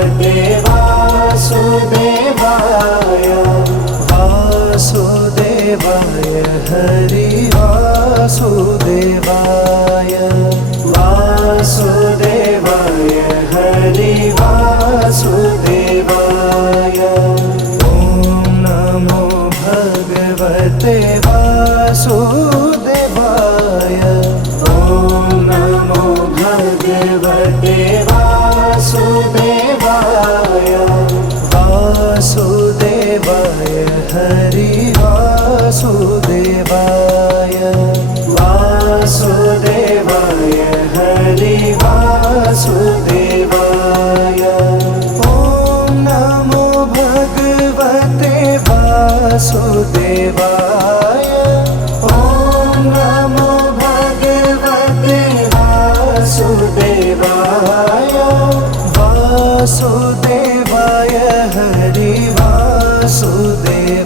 भगवते वासुदेवाय। वासुदेवाय हरि वासुदेवाय। वासुदेवाय हरि वासुदेवाय। ॐ नमो भगवते वासुदेवाय। ॐ नमो भगवते वासुदेवाय। वासुदेवाय हरि वासुदेवाय। वासुदेवाय हरि वासुदेवाय। ॐ नमो भगवते वासुदेवाय। ॐ नमो भगवते वासुदेवाय। वासुदेवाय हरि वासुदेवाय।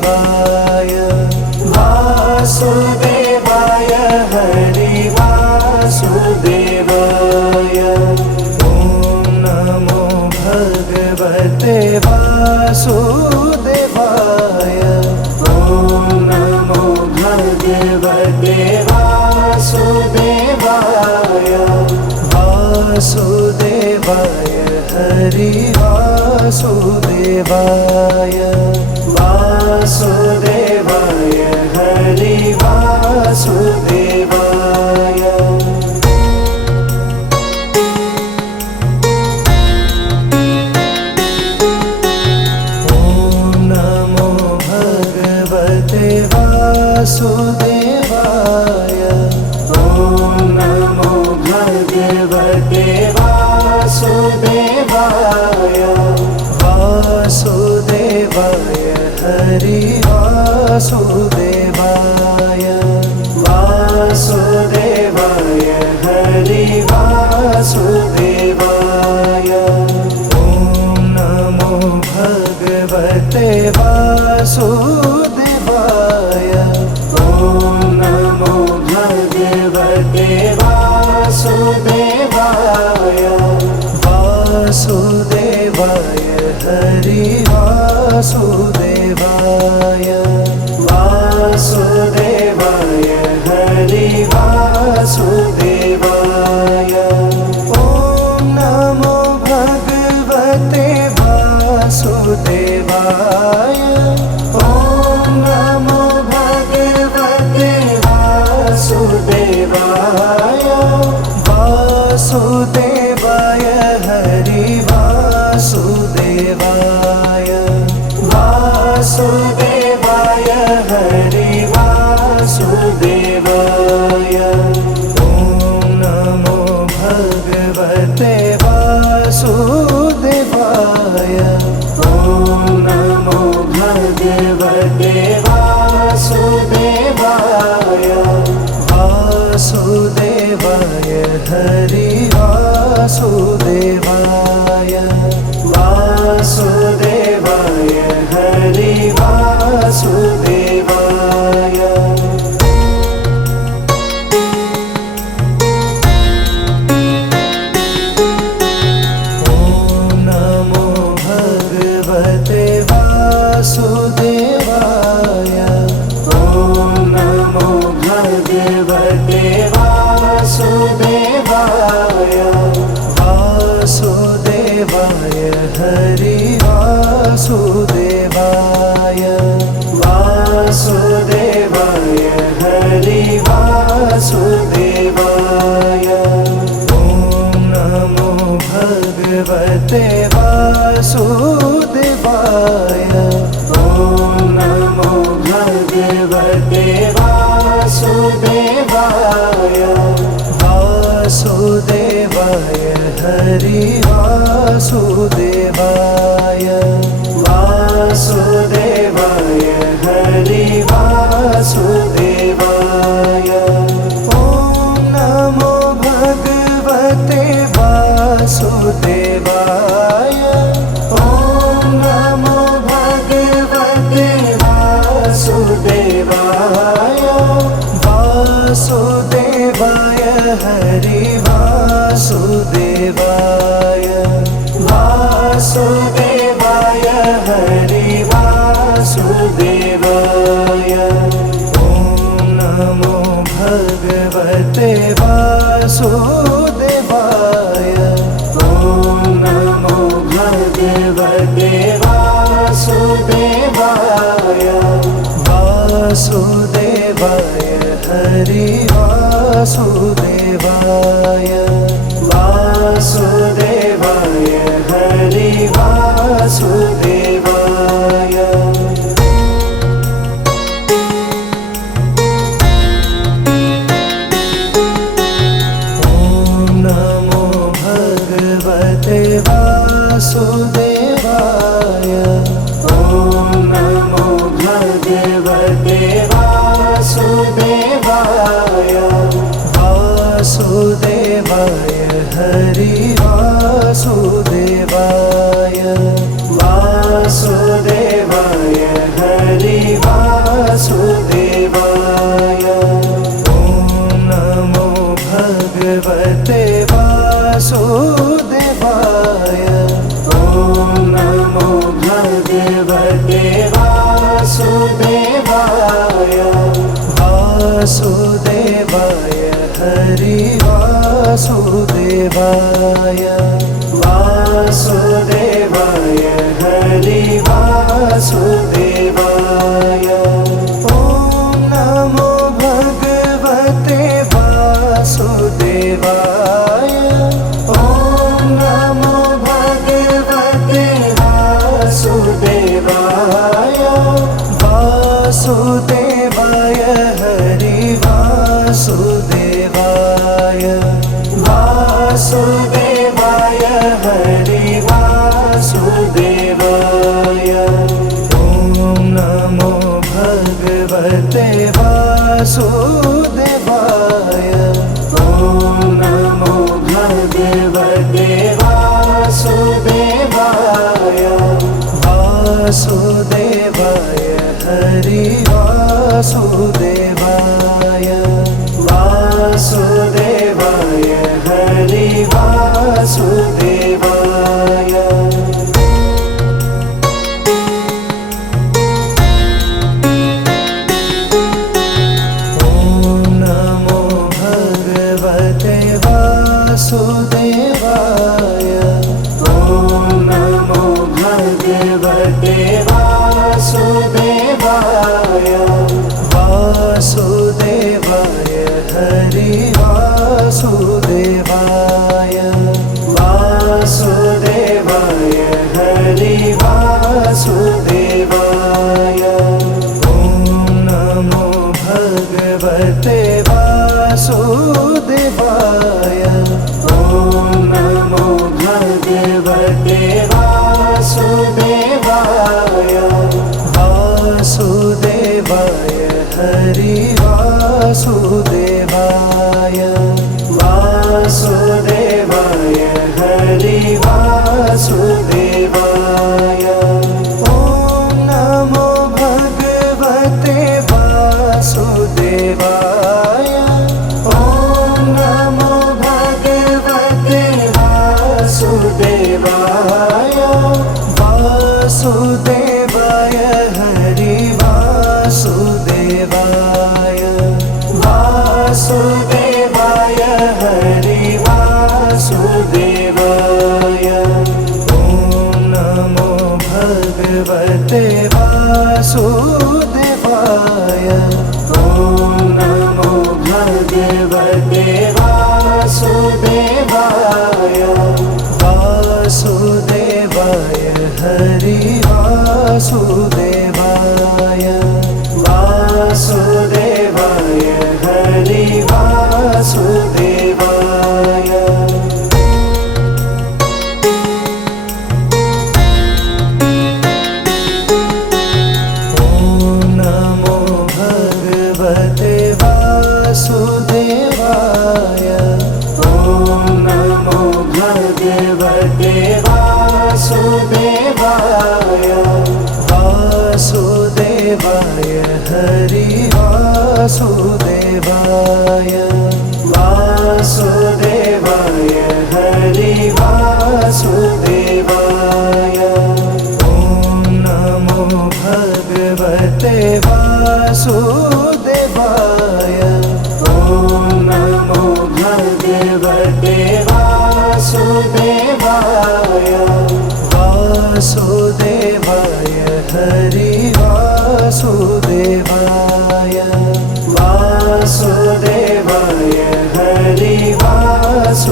वासुदेवाय हरि वासुदेवाय। ॐ नमो भगवते वासुदेवाय। ॐ नमो भगवते वासुदेवाय। वासुदेवाय हरि वासुदेवाय। वासुदेवाय हरि वासुदेवाय। ॐ नमो भगवते वासुदेवाय। ॐ नमो भगवते वासुदेवाय। वासुदेवाय हरि वासुदेवाय। वासुदेवाय हरि वासुदेवाय। ॐ नमो भगवते वासुदेवाय। ॐ नमो भगवते वासुदेवाय। वासुदेवाय हरि वासुदेवाय। वासुदेवाय हरि वासुदेवाय। ॐ नमो भगवते वासुदेवाय। ॐ नमो भगवते वासुदेवाय। वासुदेवाय हरि वासुदेवाय। वासुदेवाय हरि वासुदेवाय। ॐ नमो भगवते वासुदेवाय। ॐ नमो भगवते वासुदेवाय। वासुदेवाय हरि वासुदेवाय। वासुदेवाय हरि वासुदेवाय। ॐ नमो भगवते वासुदेवाय। ॐ नमो भगवते वासुदेवाय। वासुदेवाय हरि वासुदेवाय। वासुदेवाय हरि वासुदेवाय। ॐ नमो भगवते वासुदेवाय। ॐ नमो भगवते वासुदेवाय। वासुदेवाय हरि वासुदेवाय। वासुदेवाय हरि वासुदेवाय। ॐ नमो भगवते वासुदेवाय। ॐ नमो भगवते वासुदेवाय। वासुदेवाय हरि वासुदेवाय। वासुदेवाय वासुदेवाय वासुदेवाय हरि वासुदेवाय वासुदेवाय हरि वासुदेवाय। वासुदेवाय ॐ नमो भगवते वासुदेवाय वासुदेवाय हरि वासुदेवाय वासुदेवाय हरि वासुदेवाय। ॐ नमो भगवते वासुदेवाय ॐ नमो भगवते वासुदेवाय वासुदेवाय हरि वासुदेवाय वासुदेवाय हरि वासुदेवाय। ॐ नमो भगवते वासुदेवाय ॐ नमो भगवते वासुदेवाय वासुदेवाय हरि वासुदेवाय वासुदेवाय हरि वासुदेवाय। ॐ नमो भगवते वासुदेवाय ॐ नमो भगवते वासुदेवाय वासुदेवाय हरि वासुदेवाय वासुदेवाय हरि वासुदेवाय। ॐ नमो भगवते वासुदेवाय ॐ नमो भगवते वासुदेवाय वासुदेवाय हरि वासुदेवाय वासुदेवाय हरि वासुदेवाय। ॐ नमो भगवते वासुदेवाय ॐ नमो भगवते वासुदेवाय वासुदेवाय हरि वासुदेवाय वासुदेवाय हरि वासुदेवाय। ॐ नमो भगवते वासुदेवाय ॐ नमो भगवते वासुदेवाय वासुदेवाय हरि वासुदेवाय वासुदेवाय हरि वासुदेवाय। ॐ नमो भगवते वासुदेवाय ॐ नमो भगवते वासुदेवाय वासुदेवाय हरि वासुदेवाय वासुदेवाय हरि वासुदेवाय। ॐ नमो भगवते वासुदेवाय ॐ नमो भगवते वासुदेवाय वासुदेवाय हरि वासुदेवाय वासुदेवाय हरि वासुदेवाय। ॐ नमो भगवते वासुदेवाय ॐ नमो भगवते वासुदेवाय वासुदेवाय हरि वासुदेवाय वासुदेवाय हरि वासुदेवाय।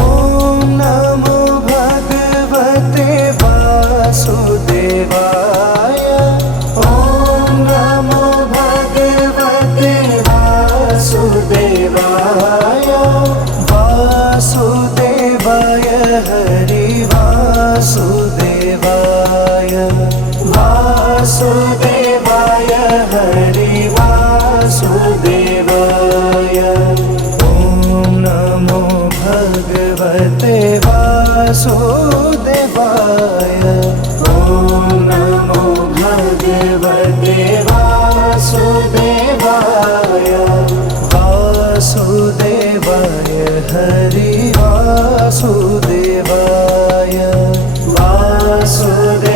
ॐ नमो भगवते वासुदेवाय। ॐ नमो भगवते वासुदेवाय वासुदेवाय हरि वासुदेवाय वासुदेवाय हरि वासुदेवाय। ॐ नमो भगवते वासुदेवाय। ॐ नमो भगवते वासुदेवाय वासुदेवाय हरि वासुदेवाय वासुदेवाय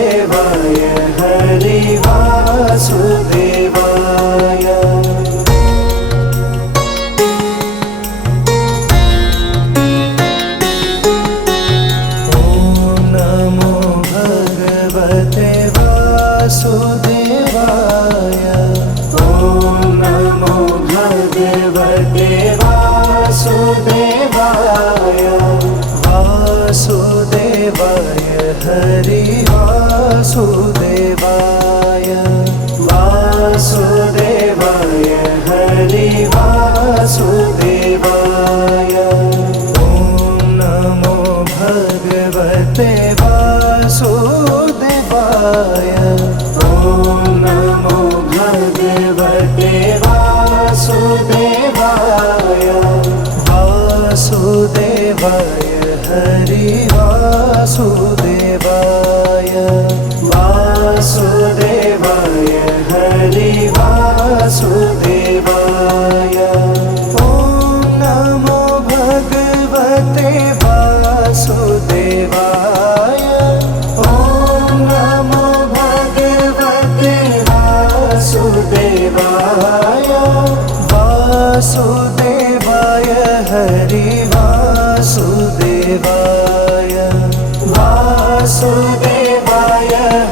हरि वासुदेवाय। ॐ नमो भगवते वासुदेवाय। ॐ नमो भगवते वासुदेवाय वासुदेवाय हरि वासुदेवाय वासुदेवाय हरि वासुदेवाय। ॐ नमो भगवते वासुदेवाय। ॐ नमो भगवते वासुदेवाय वासुदेवाय हरि वासुदेवाय वासुदेवाय हरि वासुदेवाय। ॐ नमो भगवते वासुदेवाय। ॐ नमो भगवते वासुदेवाय वासुदेवाय हरि वासुदेवाय वासुदेवाय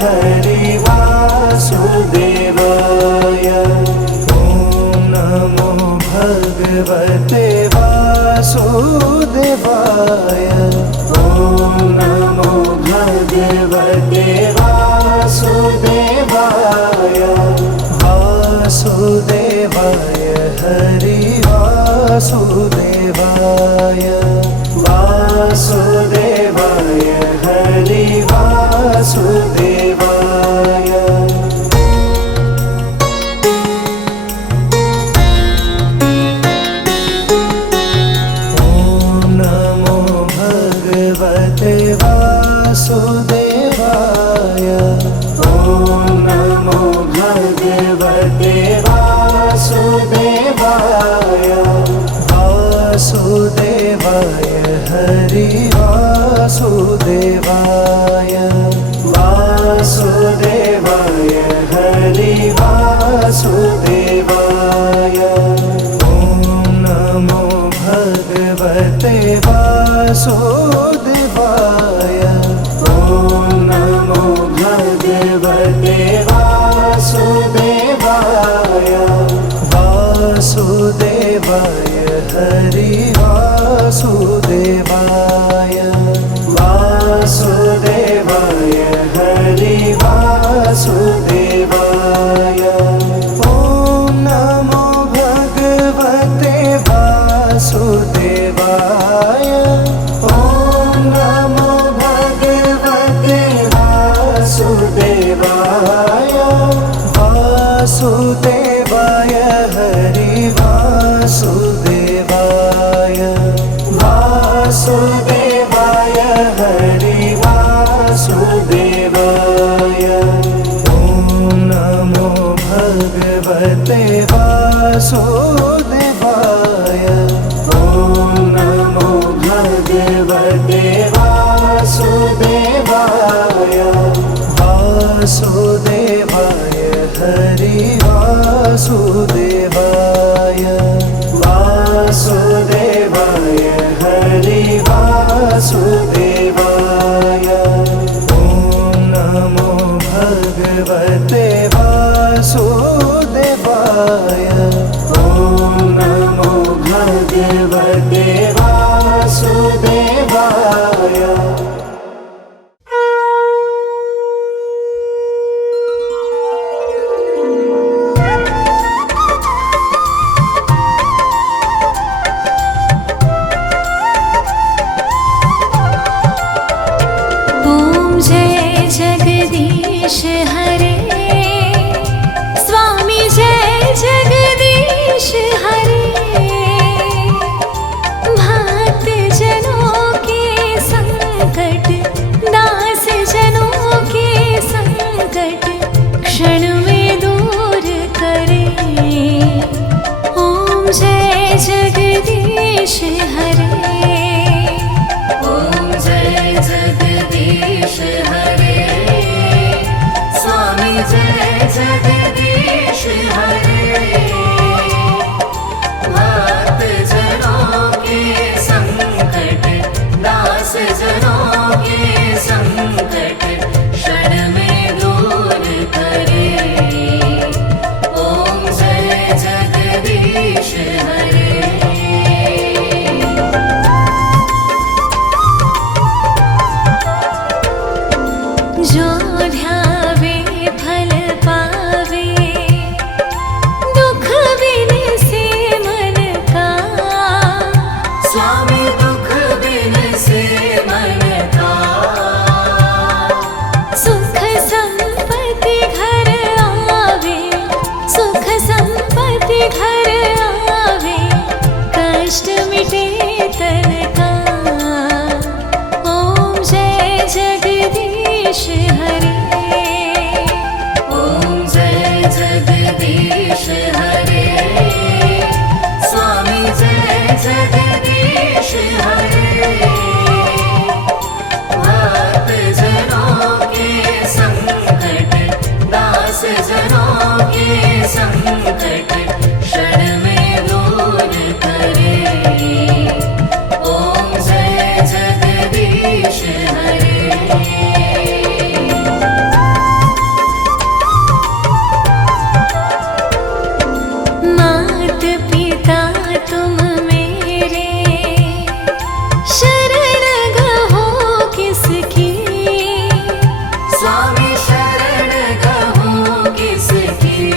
हरि वासुदेवाय। ॐ नमो भगवते वासुदेवाय। ॐ नमो भगवते वासुदेवाय वासुदेवाय हरि वासुदेवाय वासुदेवाय हरि वासुदेवाय। ॐ नमो भगवते वासुदेवाय। ॐ नमो भगवते वासुदेवाय वासुदेवाय हरि वासुदेवाय वासुदेवाय हरि वासुदेवाय। ॐ नमो भगवते वासुदेवाय। ॐ नमो भगवते वासुदेवाय वासुदेवाय हरि वासुदेवाय वासुदेवाय हरि वासुदेवाय। ॐ नमो भगवते वासुदेवाय। ॐ नमो भगवते वासुदेवाय वासुदेवाय हरि वासुदेवाय वासुदेवाय हरि वासुदेवाय। ॐ नमो भगवते वासुदेवाय। ॐ नमो भगवते वासुदेवाय वासुदेवाय हरि वासुदेवाय वासुदेवाय हरि वासुदेवाय। वासुदेवाय। ॐ नमो भगवते वासुदेवाय। हरे स्वामी जय जगदीश हरे। भक्त जनों के संकट, दास जनों के संकट क्षण में दूर करे। ओम जय जगदीश हरे। ओम जय जगदीश हरे। स्वामी जय जगदीश हरे। भक्त जनों के संकट, दास जनों के संकट क्षण में दूर करे। ओम जय जगदीश हरे। जो ध्यावे फल पावे, दुख बिनसे मन का। स्वामी दुख बिनसे मन का। सुख संपत्ति घर आवे, सुख संपत्ति घर आवे, कष्ट मिटे तन का। ओम जय जगदीश हरे। ओम जय जगदीश हरे। स्वामी जय जगदीश हरे। भक्त जनों के संकट, दास जनों के संकट क्षण में दूर करे। ओम जय जगदीश हरे। मात पिता तुम मेरे, शरण गहो किसकी। स्वामी शरण गहो किसकी।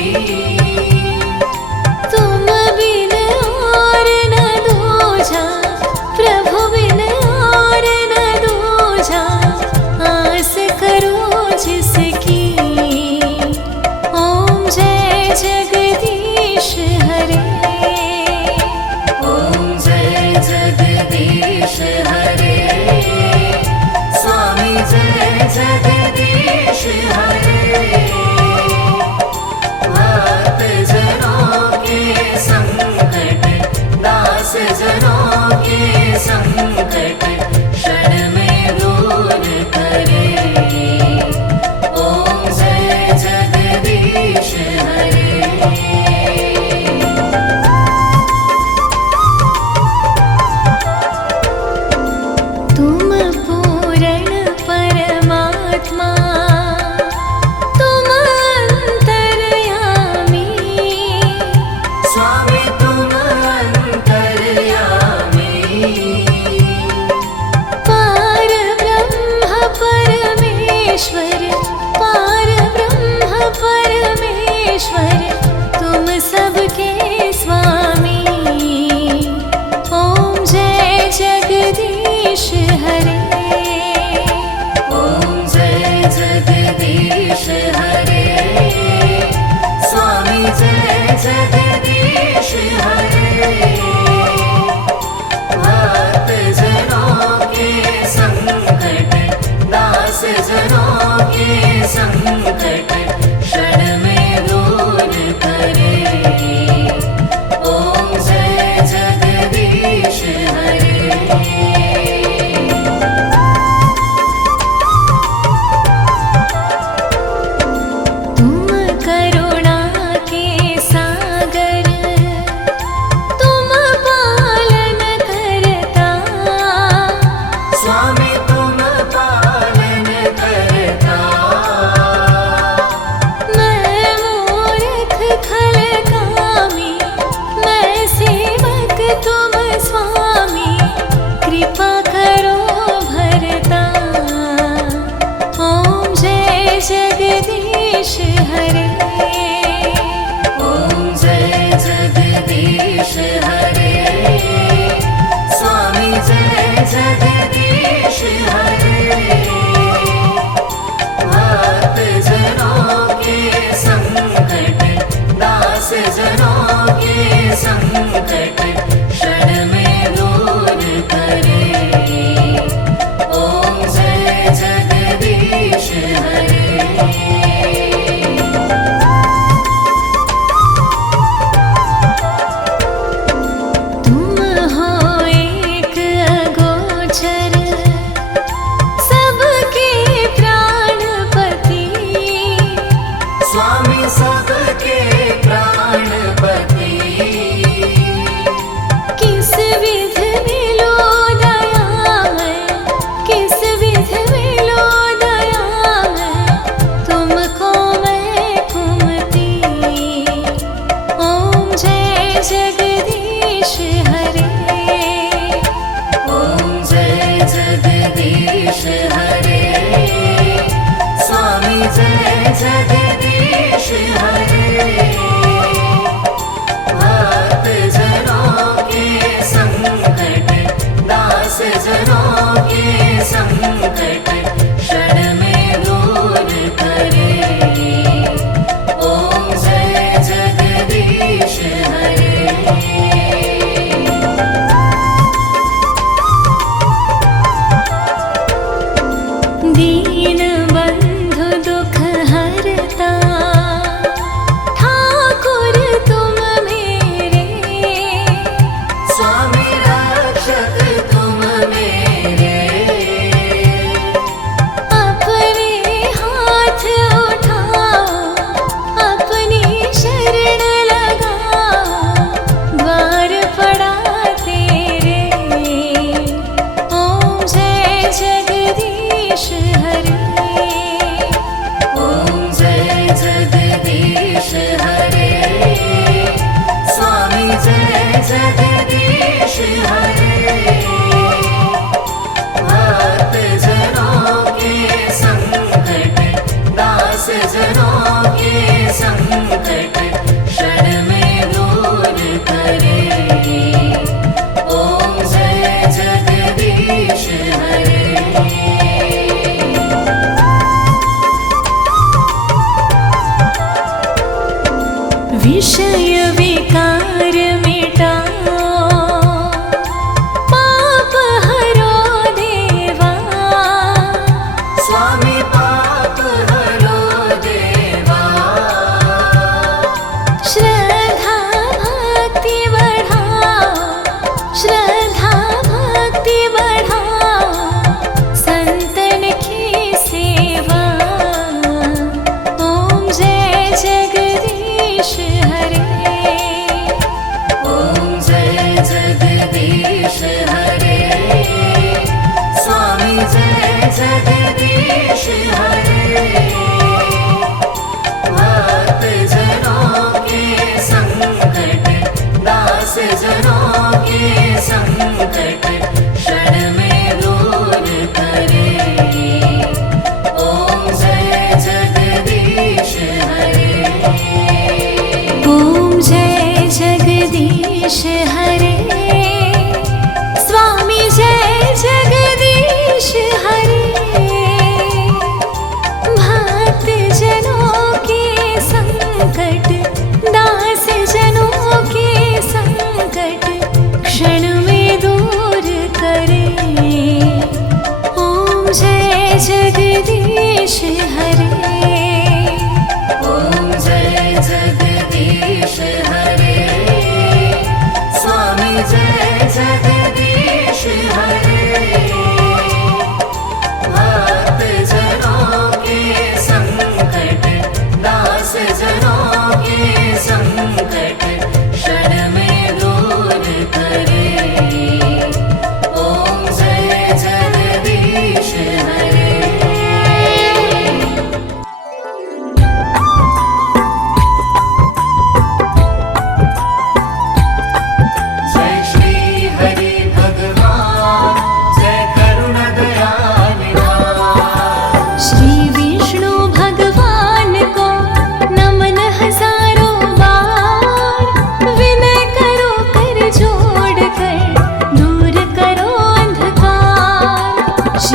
तुम बिन और न दूजा, प्रभु बिन और न दूजा, आस करो जिसकी। ओम जय जगदीश हरे। ओम जय जगदीश हरे। स्वामी जय जगदीश हरे। भक्त जनों के संकट, दास जनों के संकट क्षण में दूर करे। ओम जय जगदीश हरे। तुम पूर्ण परमात्मा, तुम अंतर्यामी। स्वामी तुम अंतर्यामी। पार ब्रह्म परमेश्वर, पार ब्रह्म परमेश्वर तुम सबके स्वामी। ओम जय जगदीश हरे। जगदीश हरे। ॐ जय जगदीश हरे स्वामी जय जगदीश हरे। भक्त जनों के संकट दास जनों के संकट क्षण में दूर करे। ॐ जय जगदीश हरे। तुम हो एक अगोचर सबके प्राणपति। स्वामी सबके प्राणपति। किस विध मिलो दयामय, किस विध मिलो दयामय, तुमको मैं कुमति। ओम जय जगदीश हरे। ॐ जय जगदीश हरे स्वामी जय जगदीश हरे। भक्त जनों के संकट दास जनों के संकट क्षण में दूर करे। ॐ जय जगदीश हरे। दीन बंधु दुख हरता ठाकुर तुम मेरे। स्वामी रक्षक तुम मेरे।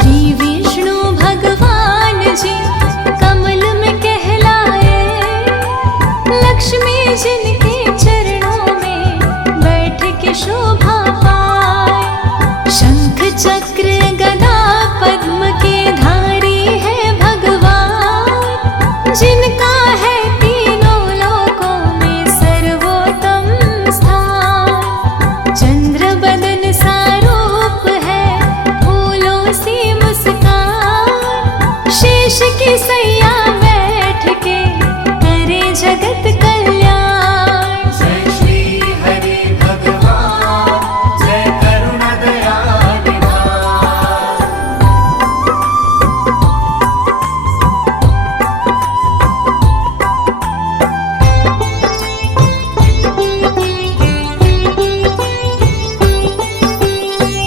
श्री विष्णु भगवान जी कमल में कहलाए, लक्ष्मी जिनके चरणों में बैठ के शोभा पाए। शंख चक्र गदा पद्म के धारी है भगवान, जिनका है तीनों लोकों में सर्वोत्तम स्थान। चंद्र बदन सा रूप है, फूलों सी मुस्कान, शेष की सैया बैठ के करे जगत कल्याण। जय श्री हरि भगवान, जय करुणा दया निधान।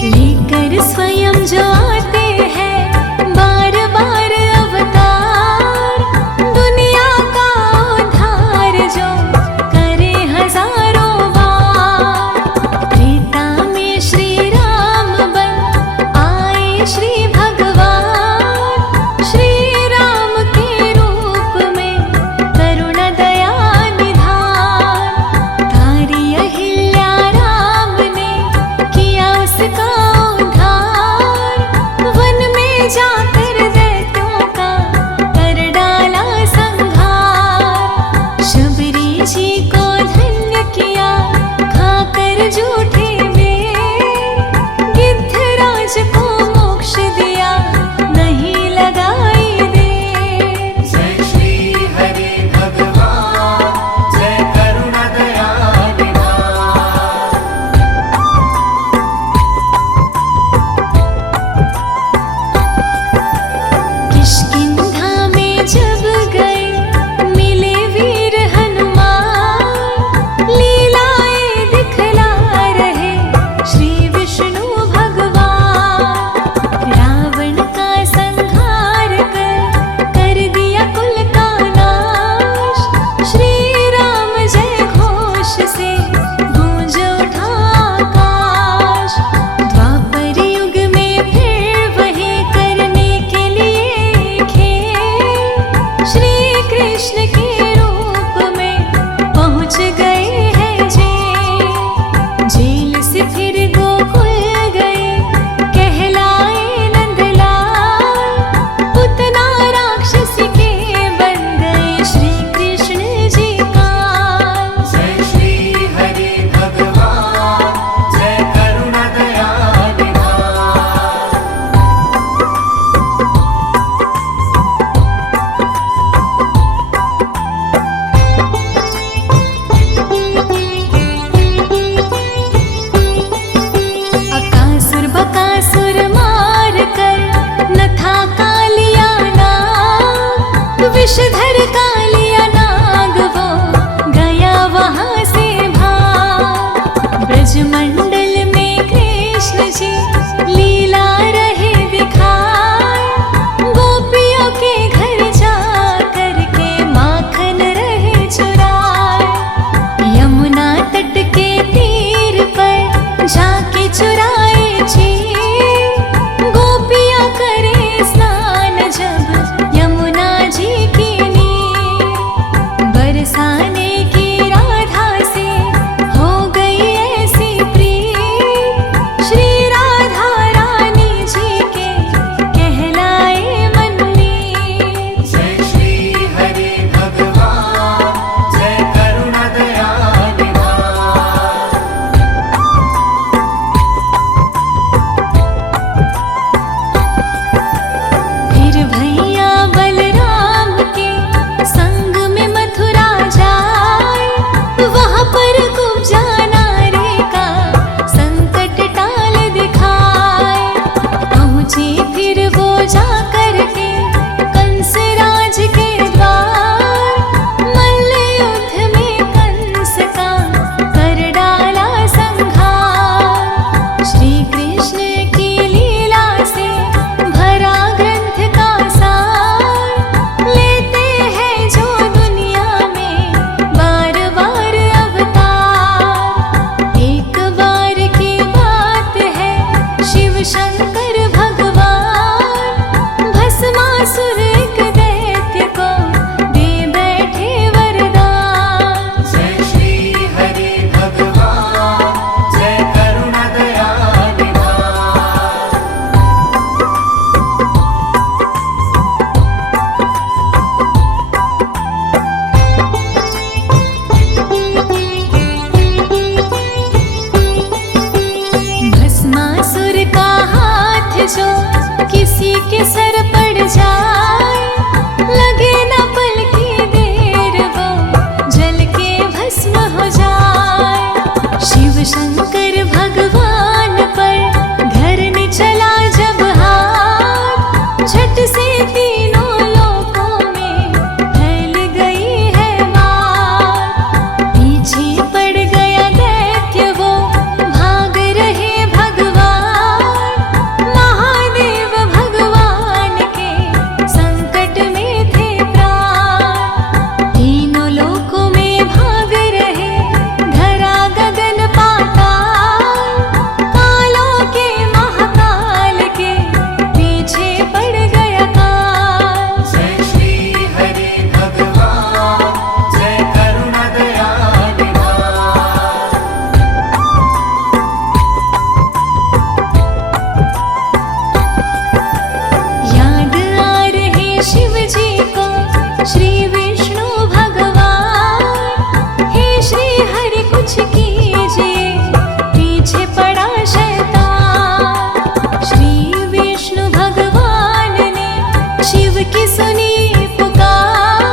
लेकर स्वयं जो आते हैं बार बार अवतार, दुनिया का उद्धार जो करे हजारों बार। त्रेता में श्री राम बन आए श्री भगवान, श्री राम के रूप में करुणा दया निधान। तारी अहिल्या राम ने किया उसका उद्धार, वन में जाकर दैत्यों का कर डाला संहार। शबरी जी को धन्य किया खाकर झूठे बेर, गिद्धराज को मोक्ष दिया नहीं लगाई देर। जय श्री हरि भगवान, जय करुणा दया निधान। किष्किंधा में जब गए मिले वीर हनुमान, लीलाएं दिखला रहे श्री विष्णु भगवान। रावण का संहार कर दिया कुल का नाश, श्री राम जय घोष से गूंज उठा आकाश। द्वापर युग में फिर वही करने के लिए खेल, श्री कृष्ण के रूप में पहुंच गए हैं जेल। जेल से फिर गोकुल गए कहलाए नंदलाल, पुतना राक्षस के बन गए श्री कृष्ण जी काल। जय श्री हरि भगवान, जय करुणा दया निधान। अकासुर बकासुर मार कर न था कालिया नाग, विषधर कालिया नाग वो गया वहां से भाग। ब्रजमंडल में कृष्ण जी लीला रहे दिखाए, गोपियों के घर जा कर के माखन रहे चुराए। यमुना तट के तीर पर जाके चुराए चीर, गोपियाँ करे स्नान जब यमुना जी की नीर। बरसाने की राधा से हो गई ऐसी प्रीत, श्री राधा रानी जी के कहलाए मनमीत। जय श्री हरि भगवान, जय करुणा दया निधान। फिर भैया बलराम के संग में मथुरा जाए, वहां पर कुब्जा नारी का संकट टाल दिखाए। पहुंचे फिर वो जा कर के कंस राज के द्वार, मल्ल युद्ध में कंस का कर डाला संहार। श्री कृष्ण की लीला से भरा ग्रंथ का सार, लेते हैं जो दुनिया में बार बार अवतार। एक बार की बात है शिव शंकर भगवान, किसी के सर पड़ जाए, लगे न पल की देर वो जल के भस्म हो जाए। शिव शंकर भगवान पर धरने चला जब हाथ, झट से तीनों लोकों में फैल गई है मार। पीछे पड़ गया दैत्य वो भाग रहे भगवान, महादेव भगवान के संकट में थे प्राण। तीनों लोकों में भाग रहे धरा गगन पाताल, कालों के महाकाल के पीछे पड़ गया काल। जय श्री हरि भगवान, जय करुणा दया निधान। याद आ रहे शिव जी को श्री विष्णु भगवान, हे श्री हरि कुछ कीजिए पीछे पड़ा शैतान। श्री विष्णु भगवान ने शिव की सुनी पुकार,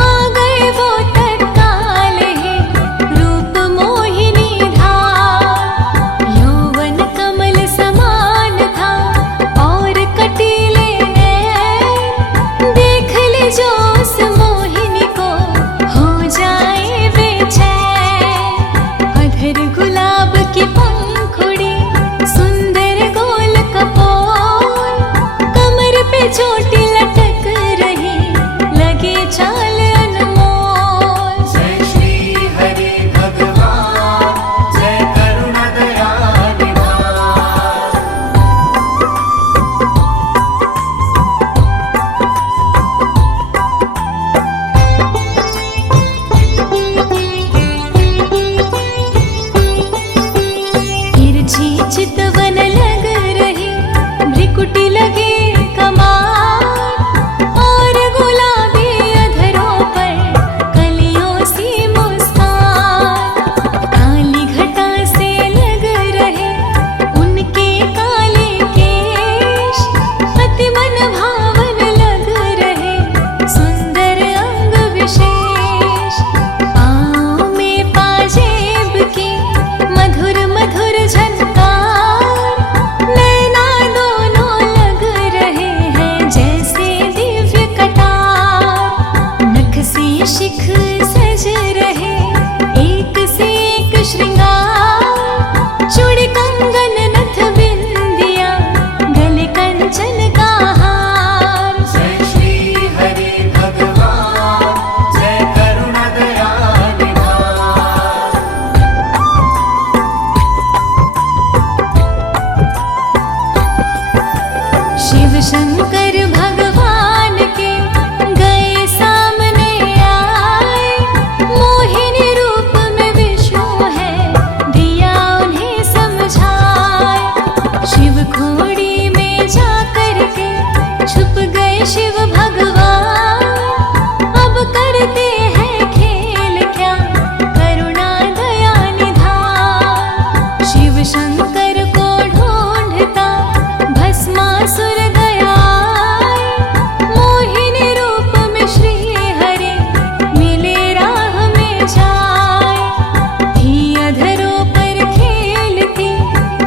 आ गए वो तत्काल ही रूप मोहिनी धार। यौवन कमल समान था और कटीले नैन, देख ले जो उस मोहिनी को हो जाए बेचैन। अधर गुलाब की पंखुड़ी, सुंदर गोल कपोल, कमर पे चोटी लटक रही, लगे चाल अनमोल। जय श्री हरि भगवान, जय करुणा दया निधान। तिरछी चितवन लग रही, भ्रिकुटी लगे कमाल, और गुलाबी अधरों पर कलियों सी मुस्कान। काली घटा से लग रहे उनके काले केश, अति मन भावन लग रहे सुंदर अंग विशेष। पाँव में पाजेब की मधुर मधुर झनकार, नैना दोनों लग रहे हैं जैसे दिव्य कटार। नख से शिख सज रहे एक से एक श्रृंगार, चूड़ी कंगन नथ बिंदिया, गले कंचन का हार। जय श्री हरि भगवान, जय करुणा दया निधान। शिव शंकर भगवान के गए सामने आए, मोहिनी रूप में विष्णु है दिया उन्हें समझाए। शिव खोड़ी में जा करके छुप गए शिव भगवान, अब करते हैं खेल क्या करुणा दया निधान। शिव शंकर को ढूंढता भस्मासुर गया, मोहिनी रूप में श्री हरि मिले राह में जाए। थी अधरों पर खेलती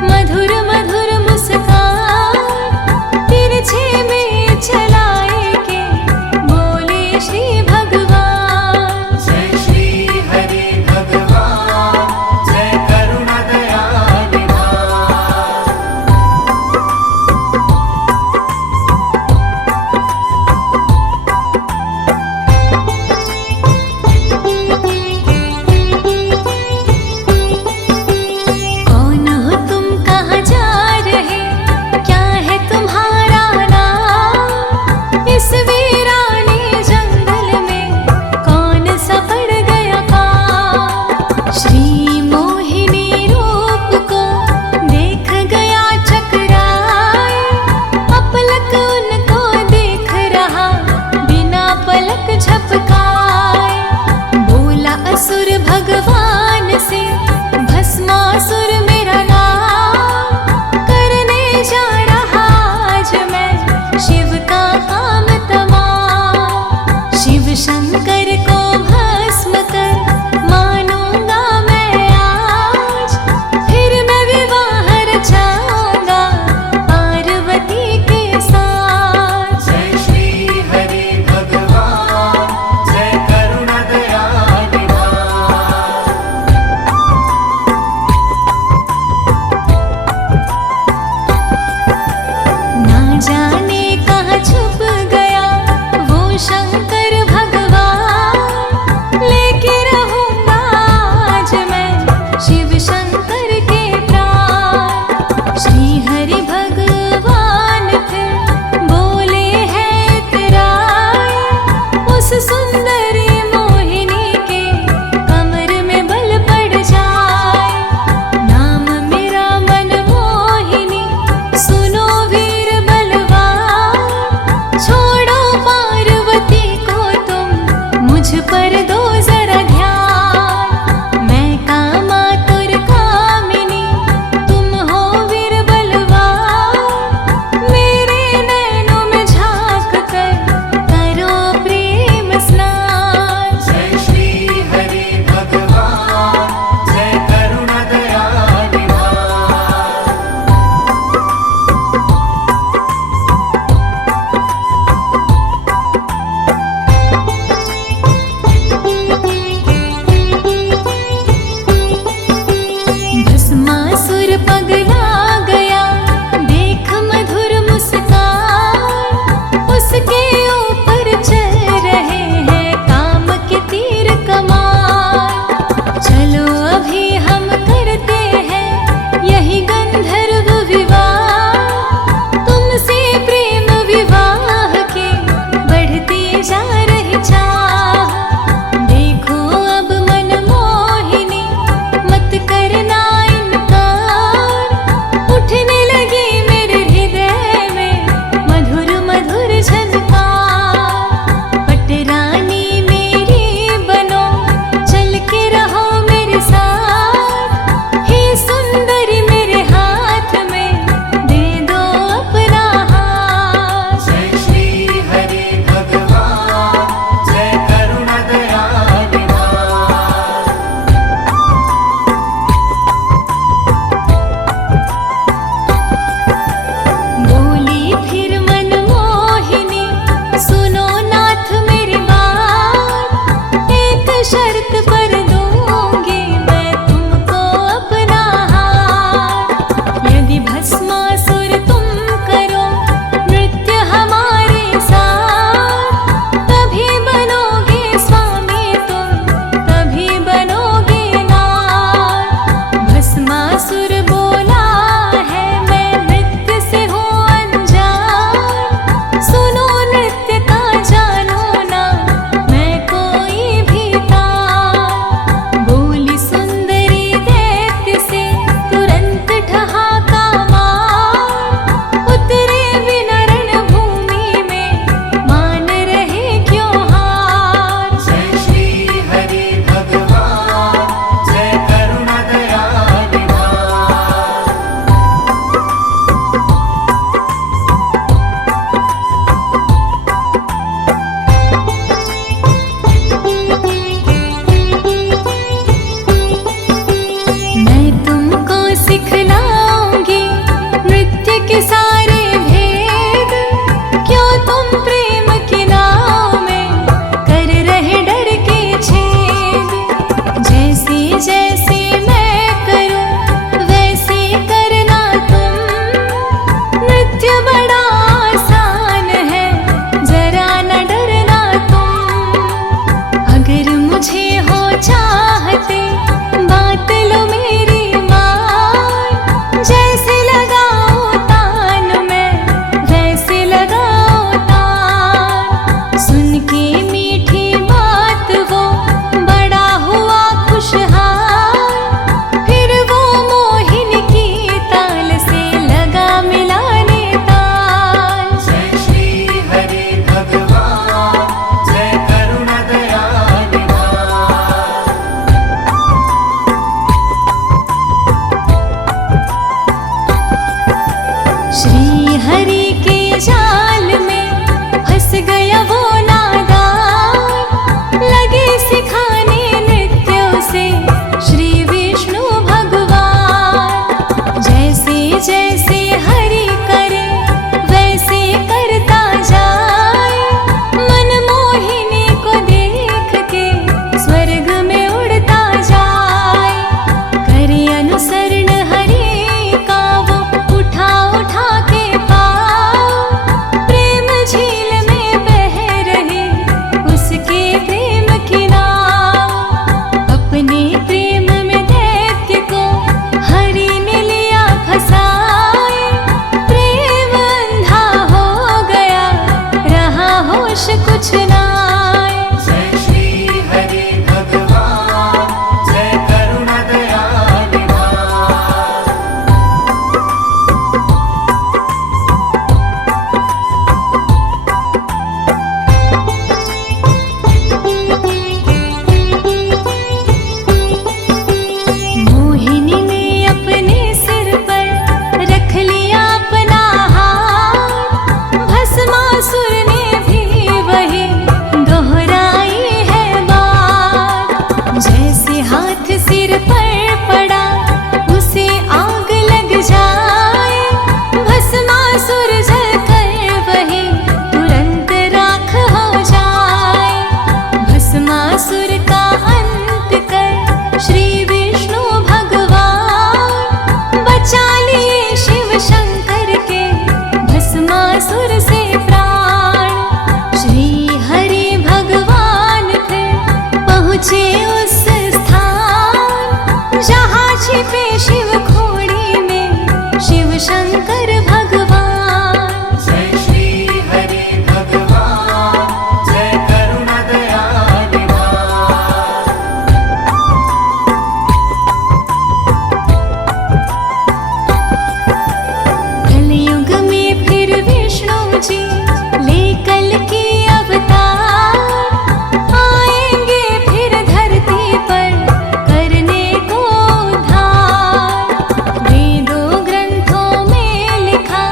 मधुर मधुर मुस्कान, तिरछे में चलाए जाने कहाँ छुप गया वो शंकर भगवान। लेके रहूंगा आज मैं शिव शंकर के प्राण। श्री हरि भगवान फिर बोले है इतराए, उस सुंदरी मोहिनी के कमर में बल पड़ जाए। नाम मेरा मनमोहिनी, सुनो वीर बलवान। कुछ नाय। जय श्री हरि भगवान जय करुणा दया निधान। मोहिनी ने अपने सिर पर रख लिया अपना हाथ, भस्मासुर ने भी वही दोहराई है बात। जैसे हाथ सिर पर पड़ा उसे आग लग जाए, भस्मासुर जलकर वही तुरंत राख हो जाए। भस्मासुर का अंत कर श्री विष्णु भगवान बचा लिए शिव शंकर के भस्मासुर से प्राण। श्री हरि भगवान फिर पहुँचे उस स्थान जहाँ छिपे शिव खोड़ी में शिव शंकर भगवान। जय श्री हरि भगवान जय करुणा दया निधान। कलयुग में फिर विष्णु जी ले कल की अवतार आएंगे फिर धरती पर करने को उद्धार। वेदों ग्रंथों में लिखा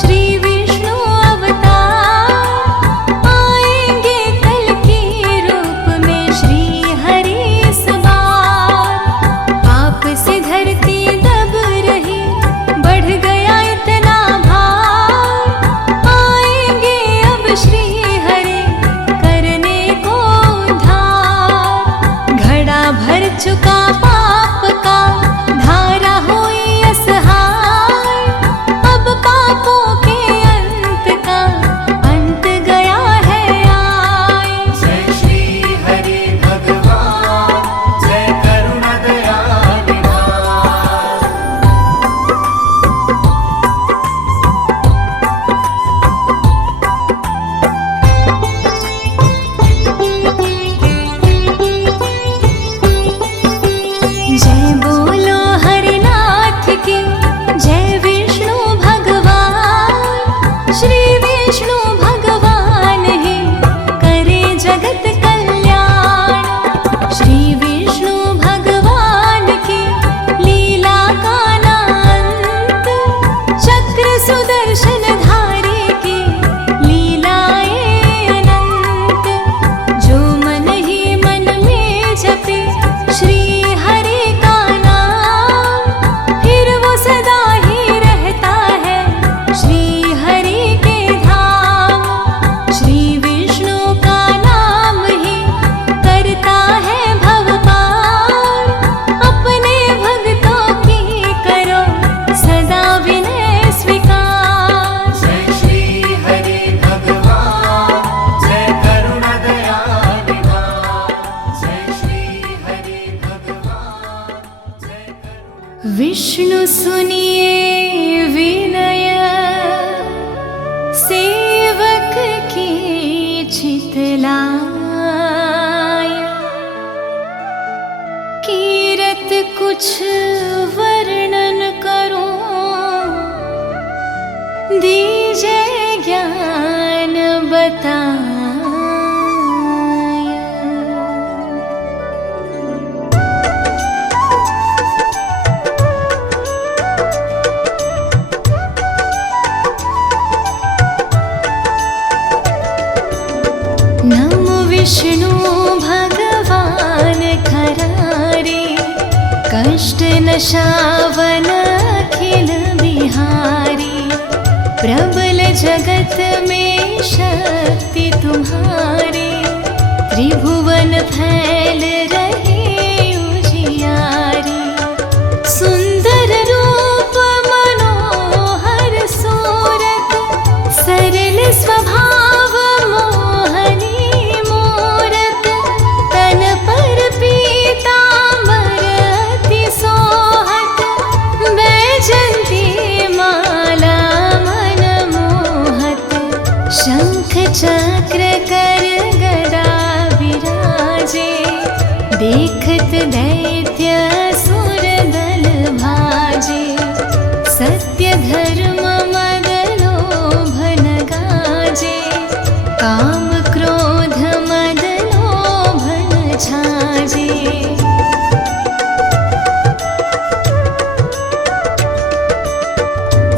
श्री विष्णु अवतार आएंगे कल की रूप में श्री हरि इस बार। पाप से धरती दब रही बढ़ गया इतना भार, आएंगे अब श्री हरि करने को उद्धार। घड़ा भर चुका पाप का धारा हुई असहाय, अब पापों के अंत का अंत गया है आए। जय श्री हरि भगवान जय करुणा दया निधान। जय बोलो हरिनाथ की जय विष्णु भगवान। श्री विष्णु भगवान ही करे जगत कल्याण। श्री विष्णु भगवान की लीला का नांत, चक्र सुदर्शन धारी की लीलाएं अनंत। जो मन ही मन में जपे श्री हरि का नाम, फिर वो सदा ही रहता है श्री हरि के धाम। श्री विष्णु का नाम ही करता है भव पार, अपने भक्तों की करो सदा विनय स्वीकार। जय श्री हरि भगवान जय करुणा दया निधान। जय श्री हरि भगवान जय करुणा। विष्णु सुनिए विनय सेवक की चितलाय, कीरत कुछ वर्णन करूं दीजे ज्ञान बताय। नमो विष्णु भगवान खरारे, कष्ट नशावन अखिल बिहारी। प्रबल जगत में शक्ति तुम्हारी, त्रिभुवन फैल रहे उजियारी। सुंदर रूप मनोहर सूरत, सरल स्वभाव मोहनी मूरत। तन पर पीतांबर अति सोहत, बैजंती माला मन मोहत। शंख चक्र कर गदा विराजे, देखत दैत्य असुर दल भाजे। सत्य धर्म मद लोभ न गाजे, काम क्रोध मद लोभ न छाजे।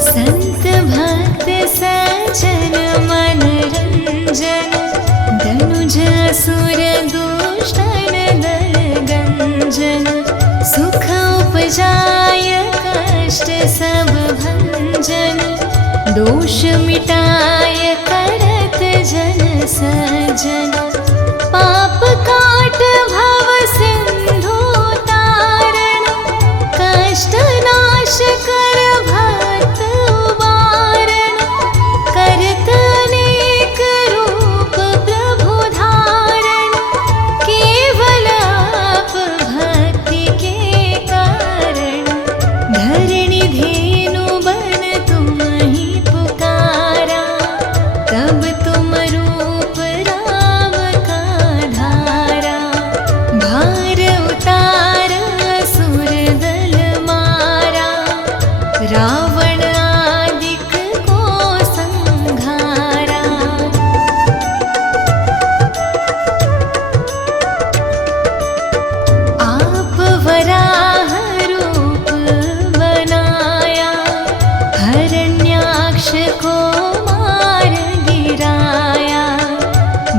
संत भक्त सज्जन मन रंजन, धनुज असुर दुष्टन दल गंजन। सुख उपजाय कष्ट सब भंजन, दोष मिटाय करत जन सज्जन। पाप काट भव सिंधु तारण, कष्ट नाश कर भक्त उबारण। करत अनेक रूप प्रभु धारण, केवल आप भक्ति के कारण। धरणी धेनु बन तुम ही पुकारा, तब तुम रूप राम का धारा। भार उतार असुर दल मारा, रावण आदिक को संघारा। आप वराह रूप बनाया, हरण्याक्ष को मार गिराया।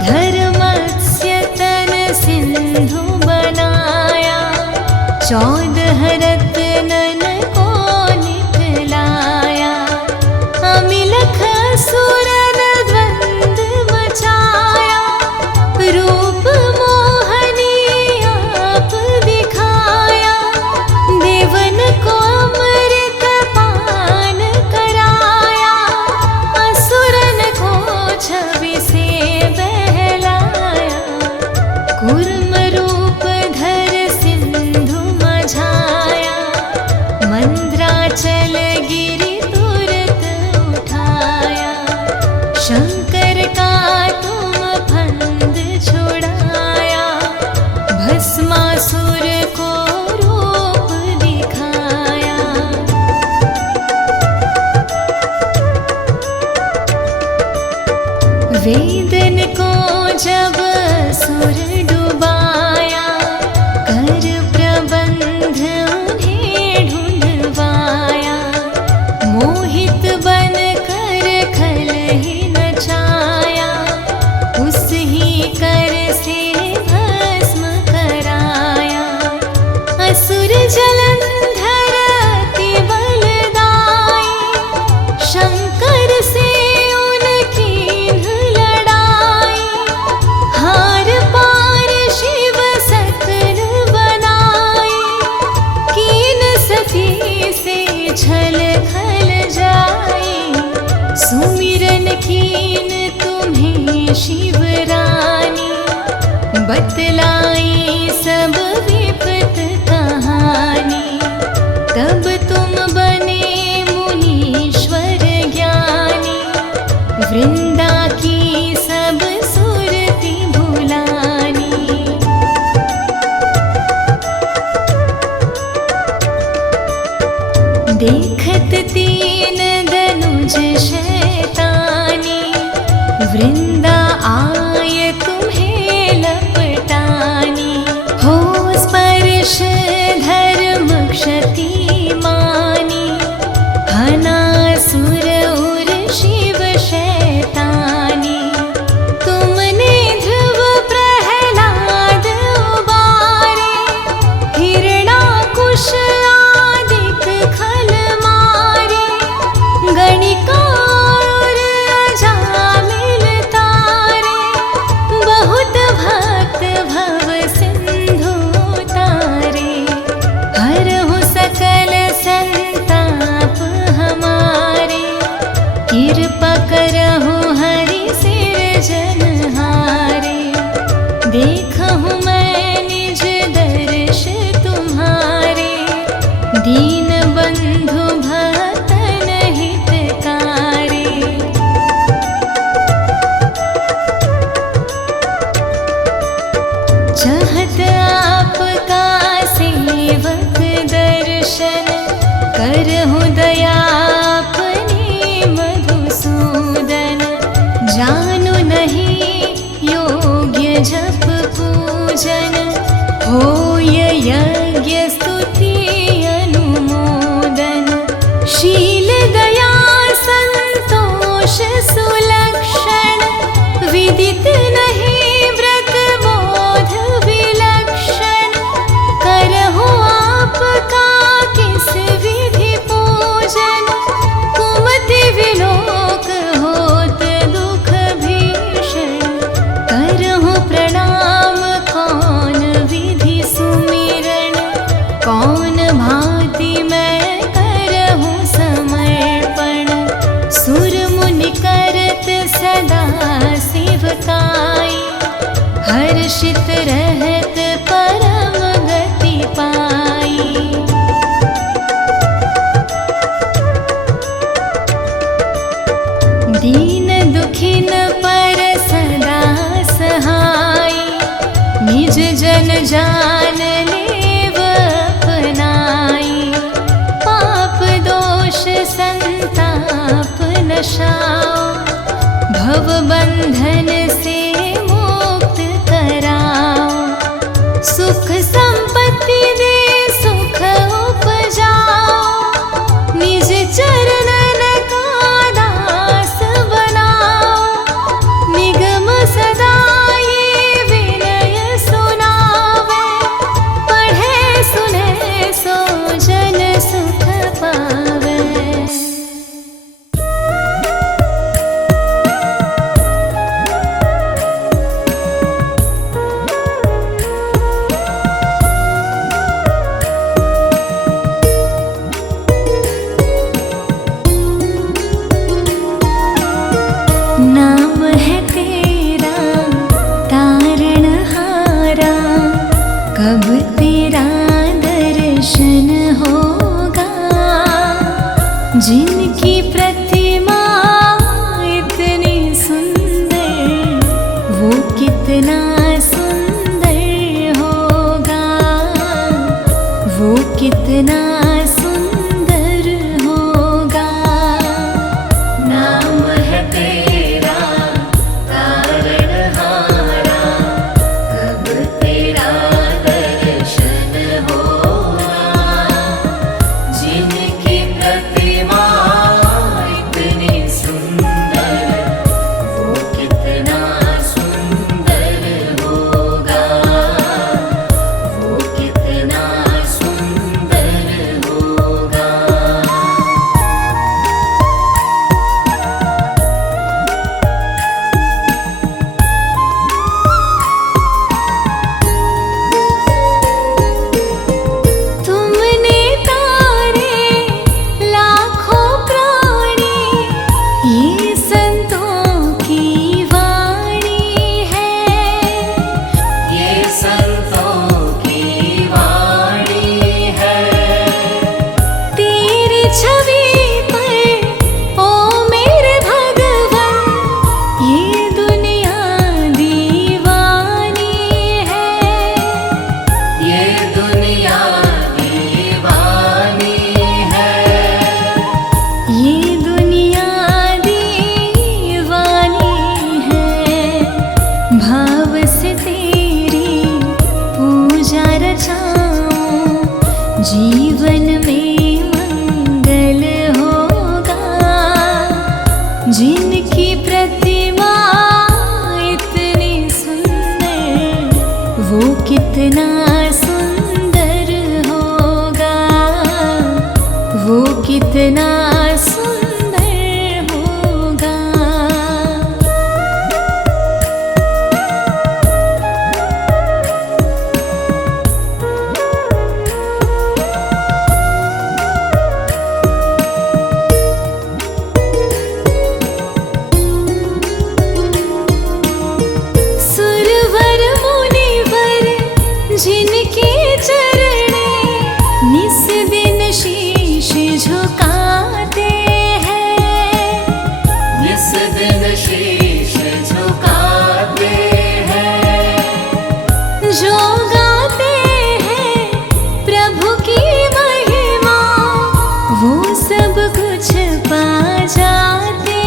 धर्मस्य तन सिंधु बनाया, 14 रत्नन को निकलाया। अमिलख असुरन द्वंद मचाया, रूप मोहनी आप दिखाया। देवन को अमृत पान कराया, असुरन को छवि से बहलाया। कूर्म रूप धर सिंधु मझाया, मंद्राचल गिरि तुरत उठाया। शंकर का तुम फंद छुड़ाया, भस्मासुर को रूप दिखाया। वेदन को जब असुर डुबाया, कर प्रबंध उन्हें ढूंढवाया। मोहित बन कर खल ही नचाया, उस ही कर से भस्म कराया। असुर जलंधर अति बलदाई, शंकर से उनकी लड़ाई। हार पार शिव सकल बनाई, कीन सती से छल खल जाई। सुमिरन कीन तुम्हें शिव रानी, बतलाई सब विपत कहानी। तब तुम बने मुनीश्वर ज्ञानी, वृंदा की सब सुरति भुलानी। देखत तीन धनुज शैतानी, वृंदा आय तुम्हें लपटानी। हो स्पर्श धर्म क्षति मानी, हनासुर उर शिव शैतानी। तुमने ध्रुव प्रहलाद उबारे, हिरणाकुश आदिक खल मारे। गणिका और अजामिल तारे, बहुत भक्त भव सिंधु तारे। हरहु सकल संताप हमारे, कृपा करहु हरि सिरजनहारे। देखहु मैं निज दर्श तुम्हारे, दीन बंधु भक्तन हितकारी। होय यज्ञ स्तुति अनुमोदन शील दया संतोष सुलक्षण विदित नहीं व्रत बोध विलक्षण करहु आपका किस विधि पूजन कुमति विलोक होत दुख भीषण करहु प्रणाम कौन विधि सुमिरन कौन भांति मैं करहु समर्पण सुर मुनि करत सदा सेवकाई हर्षित रहत परम गति पाई। दीन दुखिन पर सदा सहाय निज जन जान लेव अपनाई पाप दोष संताप नशाओ भव बंधन से मुक्त कराओ सुख संपत्ति दे सुख उपजाओ निज चरणन का दास बनाओ निगम सदा ये विनय सुनावे पढ़े सुने सो जन सुख पावे। नाम है तेरा तारणहारा कब तेरा दर्शन होगा जिनकी प्रतिमा इतनी सुंदर वो कितना सुंदर होगा वो कितना सुंदर होगा। नाम है तेरा तारणहारा कब तेरा दर्शन होगा जिनकी प्रतिमा इतनी सुंदर वो कितना सुंदर होगा वो कितना सुंदर होगा। तुमने तारे लाखों प्राणी ये संतों की वाणी है ये संतों की वाणी है तेरी छवि पर ओ मेरे भगवन ये दुनिया दीवानी है ये दुनिया दीवानी है ये दुनिया दीवानी है भाव से तेरी पूजा रचाऊं जीवन में मंगल होगा जिनकी प्रतिमा इतनी सुंदर वो कितना सुंदर होगा वो कितना सुंदर होगा। सुरवर मुनिवर जिनके चरणे निस दिन शीश झुकाते हैं निस दिन शीश झुकाते हैं जो गाते हैं प्रभु की महिमा वो सब कुछ पा जाते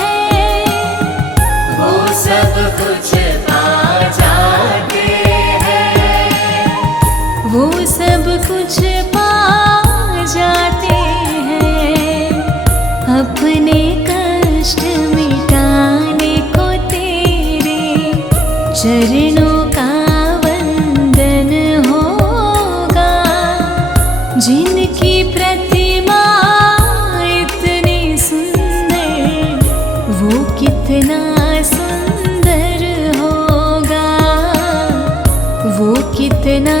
हैं वो सब कुछ पा जाते हैं सुंदर होगा, वो कितना